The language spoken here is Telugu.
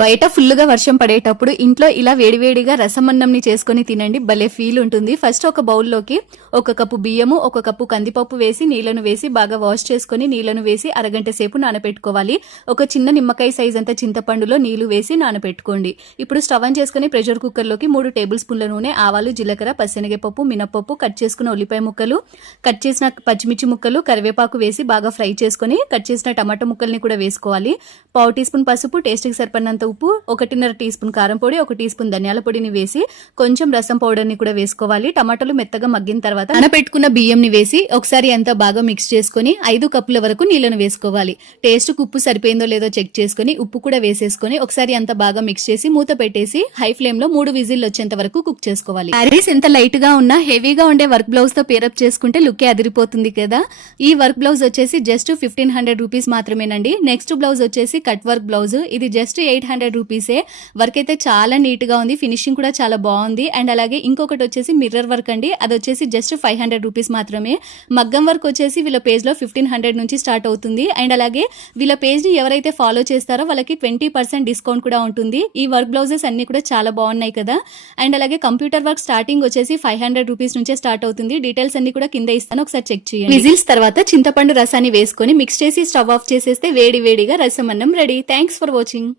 బయట ఫుల్గా వర్షం పడేటప్పుడు ఇంట్లో ఇలా వేడివేడిగా రసమన్నంని చేసుకొని తినండి. భలే ఫీల్ ఉంటుంది. ఫస్ట్ ఒక బౌల్లోకి ఒక కప్పు బియ్యము ఒక కప్పు కందిపప్పు వేసి నీళ్ళను వేసి బాగా వాష్ చేసుకొని నీళ్ళను వేసి అరగంట సేపు నానబెట్టుకోవాలి ఒక చిన్న నిమ్మకాయ సైజ్ అంత చింతపండులో నీళ్ళు వేసి నానపెట్టుకోండి. ఇప్పుడు స్టవ్ ఆన్ చేసుకుని ప్రెషర్ కుక్కర్లోకి మూడు టేబుల్ స్పూన్ల నూనె ఆవాలు జీలకర్ర పచ్చెనగపప్పు మినపప్పు కట్ చేసుకున్న ఉల్లిపాయ ముక్కలు కట్ చేసిన పచ్చిమిర్చి ముక్కలు కరివేపాకు వేసి బాగా ఫ్రై చేసుకొని కట్ చేసిన టమాటా ముక్కల్ని కూడా వేసుకోవాలి. పావు టీ స్పూన్ పసుపు టేస్ట్కి సరిపడినంత ఉప్పు ఒకటిన్నర టీ స్పూన్ కారం పొడి ఒక టీ స్పూన్ ధనియాల పొడిని వేసి కొంచెం రసం పౌడర్ని కూడా వేసుకోవాలి. టమాటాలు మెత్తగా మగ్గిన తర్వాత నానబెట్టుకున్న బియ్యంని వేసి ఒకసారి అంతా బాగా మిక్స్ చేసుకొని ఐదు కప్పుల వరకు నీళ్ళను వేసుకోవాలి. టేస్ట్ ఉప్పు సరిపోయిందో లేదో చెక్ చేసుకొని ఉప్పు కూడా వేసేసుకొని ఒకసారి అంతా బాగా మిక్స్ చేసి మూత పెట్టేసి హై ఫ్లేమ్లో మూడు విజిల్ వచ్చేంత వరకు కుక్ చేసుకోవాలి. శారీస్ ఎంత లైట్గా ఉన్నా హెవీగా ఉండే వర్క్ బ్లౌజ్తో పేరప్ చేసుకుంటే లుక్ అదిరిపోతుంది కదా. ఈ వర్క్ బ్లౌజ్ వచ్చేసి జస్ట్ ఫిఫ్టీన్ హండ్రెడ్ రూపీస్ మాత్రమేనండి. నెక్స్ట్ బ్లౌజ్ వచ్చేసి కట్ వర్క్ బ్లౌజ్. ఇది జస్ట్ ఎయిట్ హండ్రెడ్ రూపీసే. వర్క్ అయితే చాలా నీట్గా ఉంది. ఫినిషింగ్ కూడా చాలా బాగుంది. అండ్ అలాగే ఇంకొకటి వచ్చేసి మిర్రర్ వర్క్ అండి. అది వచ్చేసి జస్ట్ ఫైవ్ హండ్రెడ్ రూపీస్ మాత్రమే. మగ్గం వర్క్ వచ్చేసి వీళ్ళ పేజ్లో ఫిఫ్టీన్ హండ్రెడ్ నుంచి స్టార్ట్ అవుతుంది. అండ్ అలాగే వీళ్ళ పేజ్ని ఎవరైతే ఫాలో చేస్తారో వాళ్ళకి ట్వంటీ పర్సెంట్ డిస్కౌంట్ కూడా ఉంటుంది. ఈ వర్క్ బ్లౌజెస్ అన్ని కూడా చాలా బాగున్నాయి కదా. అండ్ అలాగే కంప్యూటర్ వర్క్ స్టార్టింగ్ వచ్చేసి ఫైవ్ హండ్రెడ్ రూపీస్ నుంచే స్టార్ట్ అవుతుంది. డీటెయిల్స్ అన్ని కూడా కింద ఇస్తాను. ఒకసారి చెక్ చేయండి. విజిల్స్ తర్వాత చింతపండు రసాన్ని వేసుకొని మిక్స్ చేసి స్టవ్ ఆఫ్ చేసేస్తే వేడి వేడిగా రసం అన్నం Ready. Thanks for watching.